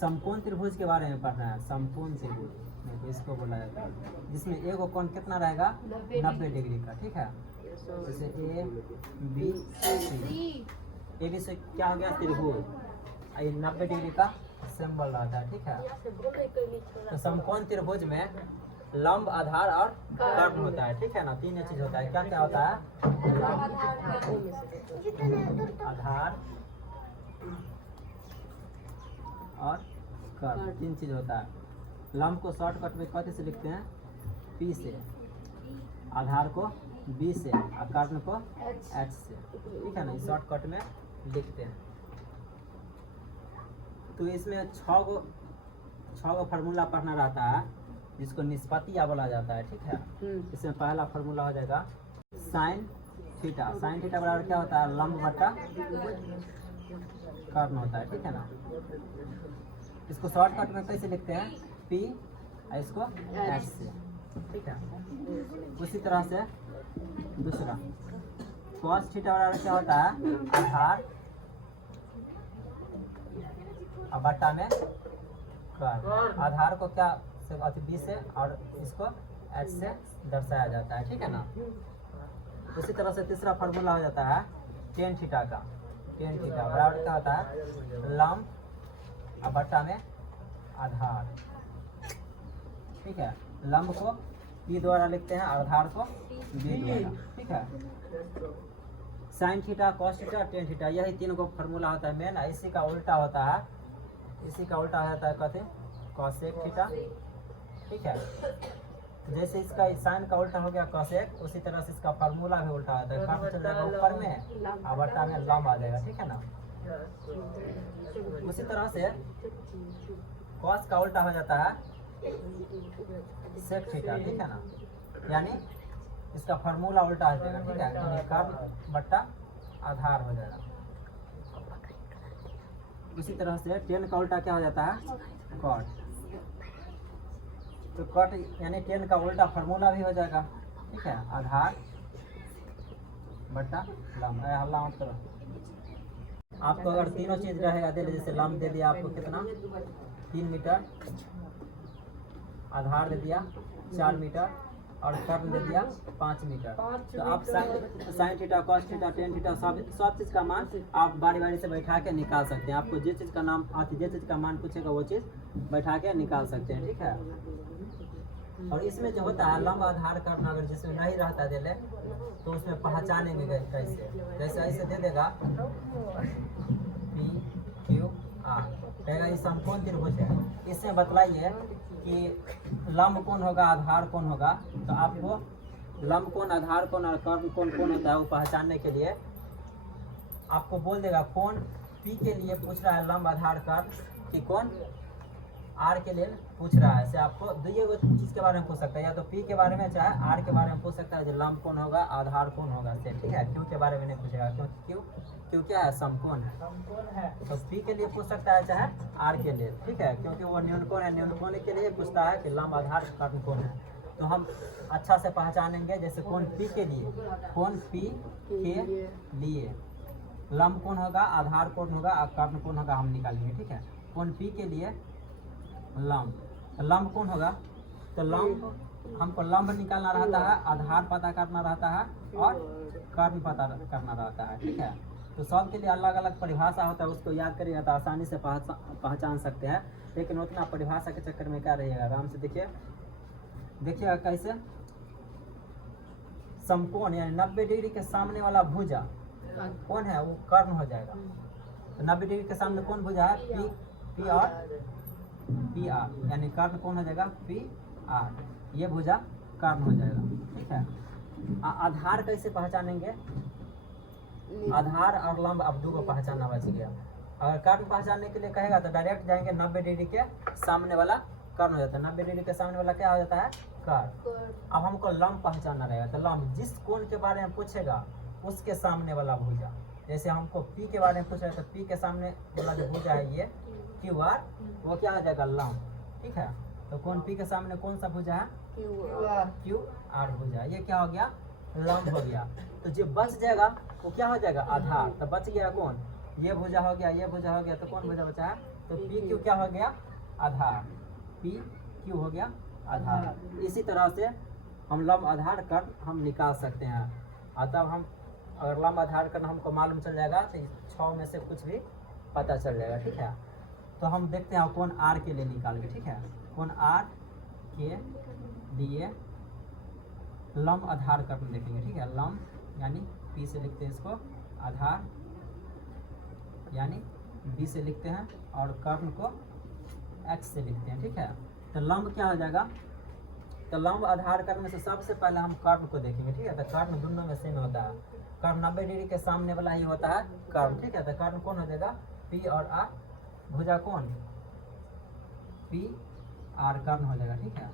समकोण त्रिभुज के बारे में पढ़ना है। समकोण त्रिभुज देखो इसको बोला जाता है, जिसमें ए को कोण कितना रहेगा 90 डिग्री का। ठीक है, जैसे A B C, A B से क्या हो गया त्रिभुज, ये 90 डिग्री का सिंबल रहता है। ठीक है, तो समकोण त्रिभुज में लंब, आधार और कर्ण होता है। ठीक है ना, तीन चीज होता है। क्या क्या होता है, आधार और कर्ण, तीन चीज होता है। लंब को शॉर्टकट में कैसे से लिखते हैं, पी से, आधार को बी से और कर्ण को एच से। ठीक है ना, इस शॉर्टकट में लिखते हैं। तो इसमें छः गो फार्मूला पढ़ना रहता है, जिसको निष्पत्तियाँ बोला जाता है। ठीक है, इसमें पहला फार्मूला हो जाएगा साइन थीटा। साइन थीटा बराबर क्या होता है, लंब बटा कर्ण होता है। ठीक है ना, इसको शॉर्टकट में कैसे लिखते हैं, पी इसको एच से। ठीक है, उसी तरह से दूसरा कॉस थीटा बराबर क्या होता है, आधार और बटा में कर्ण। आधार को क्या से बी से और इसको एच से दर्शाया जाता है। ठीक है ना, उसी तरह से तीसरा फार्मूला हो जाता है टेन थीटा का। टेन थीटा बराबर क्या होता है, लंब और बटा में आधार। ठीक है, लंब को पी द्वारा लिखते हैं, आधार को बी द्वारा। ठीक है, sine theta, cos theta, tan theta, यही तीन को फार्मूला होता है मेन। इसी का उल्टा होता है, इसी का उल्टा होता है कहते कॉसेक थीटा। ठीक है, जैसे इसका साइन का उल्टा हो गया कॉसेक, उसी तरह से इसका फार्मूला भी उल्टा होता है। कर्ण चल जाएगा ऊपर में और बटा में लंब आ जाएगा। ठीक है ना, उसी तरह से कॉस का उल्टा हो जाता है सेक थीटा। ठीक है ना, यानी इसका फार्मूला उल्टा हो जाएगा। ठीक है, यानी कर्ण बटा आधार हो जाएगा। उसी तरह से टेन का उल्टा क्या हो जाता है, कॉट। तो कॉट यानी टेन का उल्टा फार्मूला भी हो जाएगा। ठीक है, आधार बटा लंब। हल्ला मत करो। आपको अगर तीनों चीज रहेगा दे, जैसे लंब दे दिया आपको कितना 3 मीटर, आधार दे दिया 4 मीटर और कर्ण दे दिया 5 मीटर। तो आप sine theta, cos theta, tan theta सब चीज़ का मान आप बारी बारी से बैठा के निकाल सकते हैं। आपको जिस चीज़ का नाम जिस चीज़ का मान पूछेगा वो चीज़ बैठा के निकाल सकते हैं। ठीक है, और इसमें जो होता है लंब, आधार, कर्ण अगर जिसमें नहीं रहता दे ले तो उसमें पहचानेंगे कैसे, जैसे ऐसे दे देगा पी क्यू आर, कहेगा ये समकोण त्रिभुज है। इसमें बतलाइए कि लंब कौन होगा, आधार कौन होगा। तो आपको लंब कौन, आधार कौन और कर्ण कौन होता है वो पहचानने के लिए आपको बोल देगा कौन पी के लिए पूछ रहा है लंब, आधार, कर्ण कि कौन आर के लिए पूछ रहा है। से आपको दो चीज़ के बारे में पूछ सकता है, या तो पी के बारे में चाहे आर के बारे में पूछ सकता है, जो लंब कौन होगा, आधार कौन होगा से। ठीक है, क्यू के बारे में नहीं पूछेगा, क्योंकि क्यू क्या है, समकोण है। तो पी के लिए पूछ सकता है चाहे आर के लिए। ठीक है, क्योंकि वो न्यूनकोण है, न्यूनकोण के लिए पूछता है कि लंब, आधार, कर्ण कौन है। तो हम अच्छा से पहचानेंगे, जैसे कौन पी के लिए, कौन पी के लिए लंब कौन होगा, आधार कौन होगा और कर्ण कौन होगा हम निकालेंगे। ठीक है, कौन पी के लिए लंब, तो लंब कौन होगा, तो लंब हमको लंब निकालना रहता है, आधार पता करना रहता है और कर्ण पता करना रहता है। ठीक है, तो सब के लिए अलग अलग परिभाषा होता है, उसको याद करिएगा तो आसानी से पहचान सकते हैं। लेकिन उतना परिभाषा के चक्कर में क्या रहिएगा, आराम से देखिएगा कैसे समकोण यानी 90 डिग्री के सामने वाला भुजा कौन है, वो कर्ण हो जाएगा। तो 90 डिग्री के सामने कौन भुजा है, पी और पी आर, यानी कर्ण कौन हो जाएगा, पी आर, ये भुजा कर्ण हो जाएगा। ठीक है, आधार कैसे पहचानेंगे, आधार और लंब अब दो को पहचानना बच गया। अगर कर्ण पहचानने के लिए कहेगा तो डायरेक्ट जाएंगे 90 डिग्री के सामने वाला कर्ण हो जाता है। 90 डिग्री के सामने वाला क्या हो जाता है, कर्ण। अब हमको लंब पहचानना रहेगा, तो लंब जिस कोण के बारे में पूछेगा उसके सामने वाला भुजा। जैसे हमको पी के बारे में पूछ रहा है तो पी के सामने वाला जो भुजा है ये क्यू आर, वो क्या हो जाएगा, लंब। ठीक है, तो कौन पी के सामने कौन सा भुजा है, क्यू आर भुजा, ये क्या हो गया, लंब हो गया। तो जो बच जाएगा वो क्या हो जाएगा, आधार। तो बच गया कौन, ये भुजा हो गया, ये भुजा हो गया, तो कौन भुजा बचा है, तो तो पी क्यू क्या हो गया, आधार, पी क्यू हो गया आधार। इसी तरह से हम लंब आधार कर्ण हम निकाल सकते हैं। अतः हम अगर लंब आधार कर्ण हमको मालूम चल जाएगा तो 6 में से कुछ भी पता चल जाएगा, ठीक है। तो हम देखते हैं कोण आर के लिए निकालेंगे, ठीक है। कोण आर के लिए लंब आधार कर्ण देखेंगे, ठीक है। लंब यानी पी से लिखते हैं इसको, आधार यानी बी से लिखते हैं, और कर्ण को एक्स से लिखते हैं, ठीक है। तो लंब क्या हो जाएगा, तो लंब आधार कर्ण में से सबसे पहले हम कर्ण को देखेंगे, ठीक है। तो कर्ण दोनों में सेम होता है, कर्ण 90 डिग्री के सामने वाला ही होता है कर्ण, ठीक है। तो कर्ण कौन हो जाएगा, पी और आर, भुजा कौन, पी आर कर्ण हो जाएगा, ठीक है।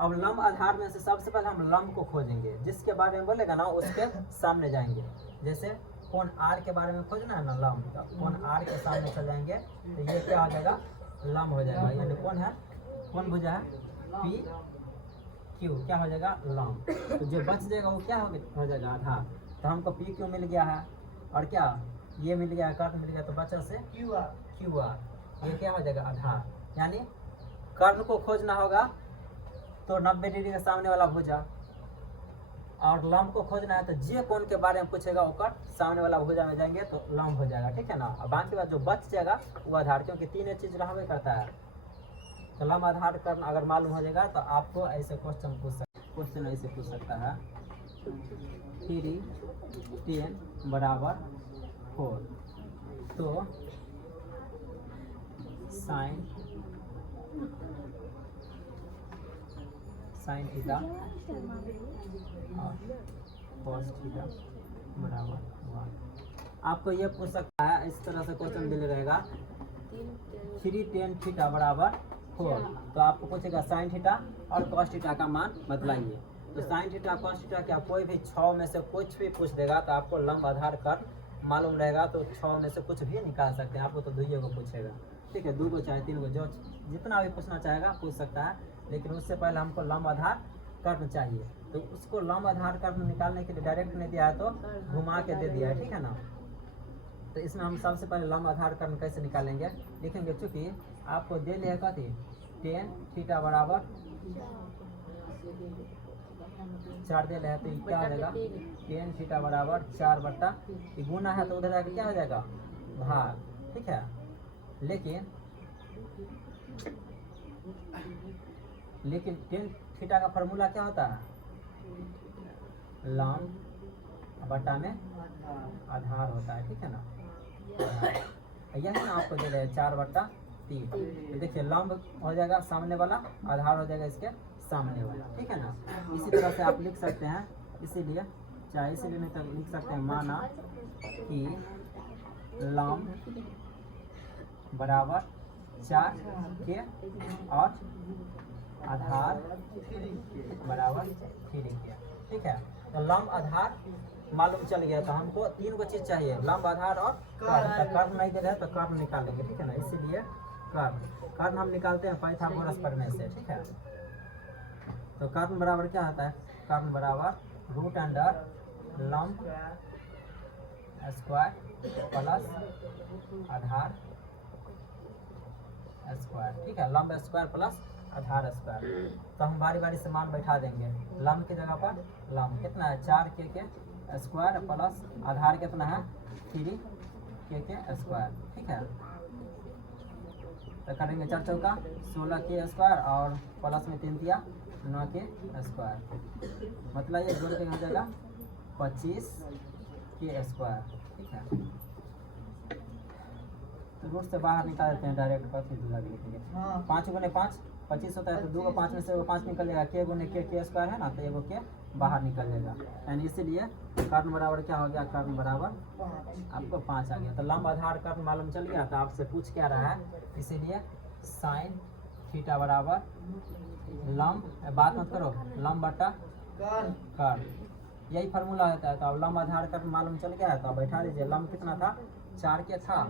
अब लंब आधार में से सबसे पहले हम लंब को खोजेंगे, जिसके बारे में बोलेगा ना उसके सामने जाएंगे। जैसे कोण आर के बारे में खोजना है ना लंब, तो कोण आर के सामने चल जाएंगे, तो ये क्या हो जाएगा, लंब हो जाएगा। यानी कौन है, कौन भुजा है, पी क्यू, क्या हो जाएगा, लंब। तो जो बच जाएगा वो क्या हो जाएगा, आधार। तो हमको पी क्यू मिल गया है, और क्या ये मिल गया, कर्ण मिल गया, तो बचा से क्यू आर, ये क्या हो जाएगा, आधार। यानी कर्ण को खोजना होगा तो 90 डिग्री के सामने वाला भुजा, और लंब को खोजना है तो जे कोण के बारे में पूछेगा ओकर सामने वाला भुजा में जाएंगे तो लंब हो जाएगा, ठीक है ना। और बाकी बात जो बच जाएगा वो आधार, क्योंकि तीन चीज रहबे करता है। तो लंब आधार कर्ण अगर मालूम हो जाएगा तो आपको ऐसे क्वेश्चन ऐसे पूछ सकता है, 3 10 बराबर 4, तो साइन थीटा और कॉस थीटा बराबर 1। आपको ये पूछ सकता है, इस तरह से क्वेश्चन दिल रहेगा, 3 10 थीटा बराबर 4, तो आपको पूछेगा साइन थीटा और कॉस थीटा का मान बदलाइए। तो साइन थीटा कॉस थीटा क्या कोई भी 6 में से कुछ भी पूछ देगा तो आपको लंब आधार कर्ण मालूम रहेगा, तो 6 में से कुछ भी निकाल सकते हैं। आपको तो 2 को पूछेगा, ठीक है, 2 को चाहे 3 को, जो जितना भी पूछना चाहेगा पूछ सकता है। लेकिन उससे पहले हमको लंब आधार कर्ण चाहिए, तो उसको लंब आधार कर्ण निकालने के लिए डायरेक्ट नहीं दिया है तो घुमा के दे दिया है, ठीक है ना। तो इसमें हम सबसे पहले लंब आधार कर्ण कैसे निकालेंगे, लिखेंगे। चूंकि आपको दे लिया कथी, 10 थीटा बराबर 4 दे रहे हैं, तो क्या हो जाएगा, 10 थीटा बराबर 4 बट्टा, गुना है तो उधर जाकर क्या हो जाएगा, भाग, ठीक है। लेकिन 10 थीटा का फॉर्मूला क्या होता है, लंब बट्टा में आधार होता है, ठीक है ना। यही ना आपको दे रहे हैं 4 बट्टा 3, तो देखिए लंब हो जाएगा सामने वाला, आधार हो जाएगा इसके सामने वाला, ठीक है ना। इसी तरह से आप लिख सकते हैं, इसीलिए चाहे इसीलिए नहीं तो लिख सकते हैं, माना कि लंब बराबर 4 के और आधार बराबर 3 के, ठीक है। तो लंब आधार मालूम चल गया, तो हमको 3 को चीज चाहिए, लंब आधार और कर्ण। कर्ण नहीं दे रहे तो कर्ण निकालेंगे, ठीक है ना। इसीलिए कर्ण हम निकालते हैं पाइथागोरस प्रमेय से, ठीक है। तो कर्ण बराबर क्या होता है, कर्ण बराबर रूट अंडर लंब स्क्वायर प्लस आधार स्क्वायर, ठीक है। लंब स्क्वायर प्लस आधार स्क्वायर। तो हम बारी बारी से मान बैठा देंगे, लंब की जगह पर लंब कितना है 4 के स्क्वायर प्लस आधार कितना है 3 के स्क्वायर, ठीक है। तो करेंगे 4 चौका 16 के स्क्वायर और प्लस में 3 दिया 9 के स्क्वायर, मतलब ये जोड़ के हो जाएगा 25 के स्क्वायर, ठीक है। तो रूट से बाहर निकाल देते हैं डायरेक्ट, पर फिर दूसरा लिखेंगे। 5 गुने 5 25 होता है, तो 2 को 5 में से वो 5 निकल जाएगा, के गुने के स्क्वायर है ना, तो एगो के बाहर निकल जाएगा। यानी इसीलिए कर्ण बराबर क्या हो गया, कर्ण बराबर आपको 5 आ गया। तो लंब आधार कर्ण मालूम चल गया, तो आपसे पूछ क्या रहा है, इसीलिए साइन थीटा बराबर लंब, बात मत करो, लंब बटा कर्ण, यही फार्मूला होता है। तो अब लंब आधार कर्ण मालूम चल गया है, तो बैठा लीजिए। लंब कितना था 4 के था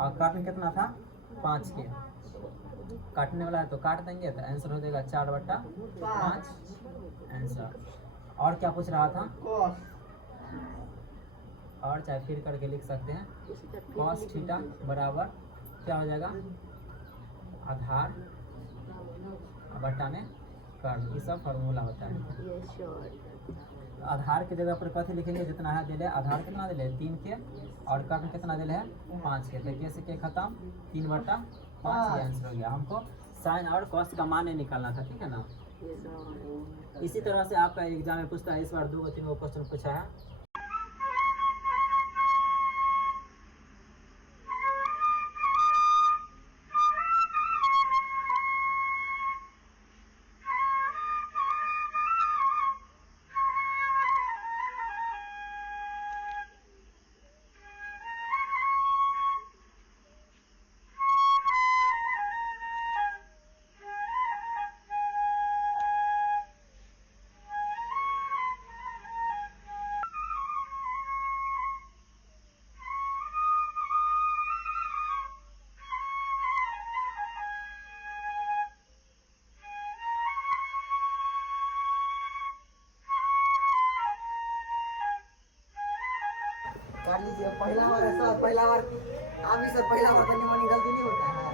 और कर्ण कितना था 5 के, काटने वाला है तो काट देंगे, तो आंसर हो जाएगा 4 बट्टा 5 आंसर। और क्या पूछ रहा था, और चाहे फिर करके लिख सकते हैं, कॉस थीटा बराबर क्या हो जाएगा, आधार बट्टा में कर्ण, ये सब फार्मूला होता है। आधार के जगह पर कथी लिखेंगे, जितना है दिले आधार कितना दिले 3 के और कर्ण कितना दिले है 5 के, तो कैसे के खत्म 3/5 ये आंसर हो गया। हमको साइन और कॉस का मान निकालना था, ठीक है ना। इसी तरह से आपका एग्जाम में पूछता है, इस बार 2-3 क्वेश्चन पूछा है। कर लीजिए, पहला बार है सर, पहला बार आप भी सर, पहला बार तो निमन गलती नहीं होता है।